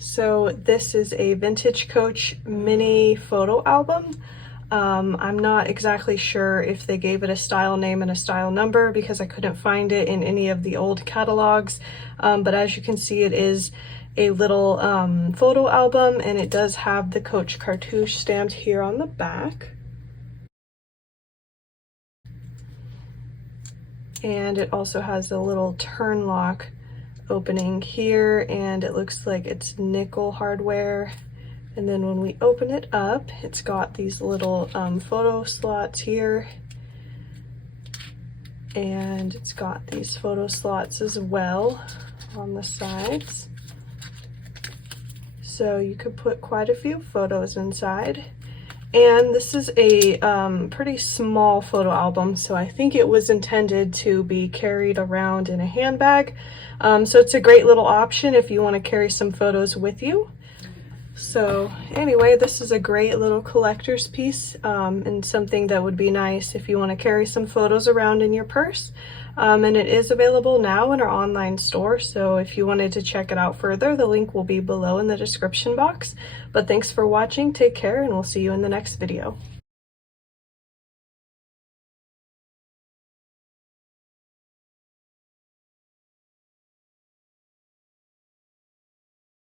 So this is a vintage Coach mini photo album. I'm not exactly sure if they gave it a style name and a style number because I couldn't find it in any of the old catalogs. But as you can see, it is a little photo album, and it does have the Coach cartouche stamped here on the back. And it also has a little Turnlock opening here, and it looks like it's nickel hardware. And then when we open it up, it's got these little photo slots here, and it's got these photo slots as well on the sides, so you could put quite a few photos inside. And this is a pretty small photo album, so I think it was intended to be carried around in a handbag. So it's a great little option if you want to carry some photos with you. So anyway, this is a great little collector's piece, and something that would be nice if you want to carry some photos around in your purse. And it is available now in our online store, so if you wanted to check it out further, the link will be below in the description box. But thanks for watching, take care, and we'll see you in the next video.